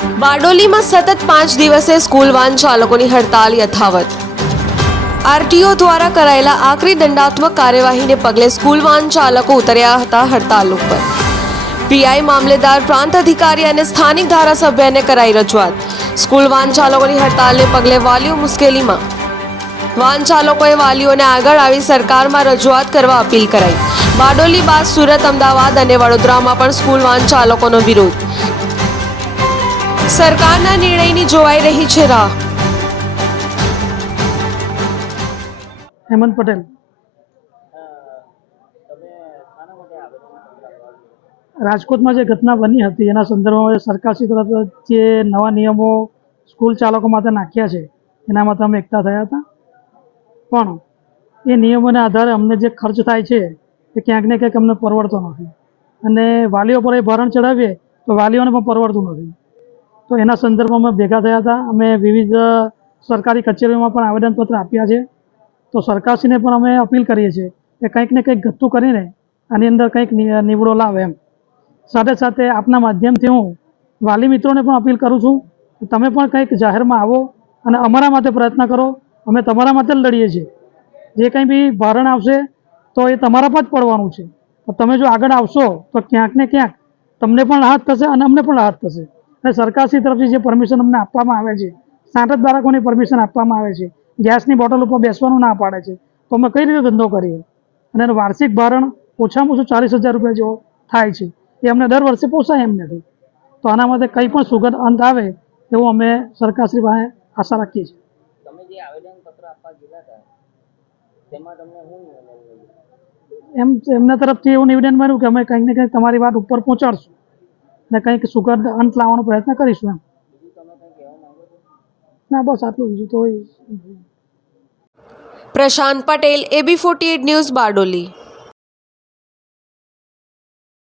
બારડોલીમાં સતત પાંચ દિવસે સ્કૂલ વાન ચાલકોની હડતાલ યથાવત. આરટીઓ દ્વારા કરાયેલા આકરી દંડાત્મક કાર્યવાહીને પગલે સ્કૂલ વાન ચાલકો ઉતર્યા હતા હડતાલ ઉપર. પીઆઈ મામલેદાર પ્રાંત અધિકારી અને સ્થાનિક ધારાસભ્યને કરાઈ રજૂઆત. સ્કૂલ વાન ચાલકોની હડતાલને પગલે વાલીઓ મુશ્કેલીમાં. વાહન ચાલકોએ વાલીઓને આગળ આવી સરકારમાં રજૂઆત કરવા અપીલ કરાઈ. બારડોલી બાદ સુરત, અમદાવાદ અને વડોદરામાં પણ સ્કૂલ વાહન ચાલકોનો વિરોધ. સરકારના નિર્ણયની જોવાઈ રહી છે રાહ. હેમંત પટેલ. રાજકોટમાં જે ઘટના બની હતી, એના સંદર્ભમાં સરકારશ્રી તરફ જે નવા નિયમો સ્કૂલ ચાલકો માટે નાખ્યા છે એના માટે અમે એકઠા થયા હતા? પણ એ નિયમોના આધારે અમને જે ખર્ચ થાય છે, એ ક્યાંક ને ક્યાંક અમને પરવડતો નથી. અને વાલીઓ પર એ ભરણ ચડાવીએ તો વાલીઓને પણ પરવડતું નથી. તો એના સંદર્ભમાં અમે ભેગા થયા હતા. અમે વિવિધ સરકારી કચેરીઓમાં પણ આવેદનપત્ર આપ્યા છે. તો સરકારશ્રીને પણ અમે અપીલ કરીએ છીએ કે કંઈક ને કંઈક ગથ્થું કરીને આની અંદર કંઈક નીવડો લાવે એમ. સાથે સાથે આપના માધ્યમથી હું વાલી મિત્રોને પણ અપીલ કરું છું તમે પણ કંઈક જાહેરમાં આવો અને અમારા માટે પ્રયત્ન કરો. અમે તમારા માટે જ લડીએ છીએ. જે કંઈ બી ભારણ આવશે તો એ તમારા પર જ પડવાનું છે. તમે જો આગળ આવશો તો ક્યાંક ને ક્યાંક તમને પણ રાહત થશે અને અમને પણ રાહત થશે. અને સરકારશ્રી તરફથી જે પરમિશન અમને આપવામાં આવે છે સાંઠ જ બાળકોની પરમિશન આપવામાં આવે છે ગેસની બોટલ ઉપર બેસવાનું ના પાડે છે તો અમે કઈ રીતે ધંધો કરીએ? અને એનું વાર્ષિક ભારણ ઓછામાં ઓછું ચાલીસ હજાર રૂપિયા જેવો થાય છે. એ અમને દર વર્ષે પોસાય એમ નથી. તો આના માટે કંઈ પણ સુગંધ અંત આવે એવું અમે સરકારશ્રી પાસે આશા રાખીએ છીએ. એમ એમના તરફથી એવું નિવેદન મળ્યું કે અમે કંઈક ને કંઈક તમારી વાત ઉપર પહોંચાડશું. અને કંઈક સુગર અંત લાવવાનો પ્રયત્ન કરીશું એમ. ના, બસ આટલું બીજું તો Prashant Patel AB forty news Bardoli.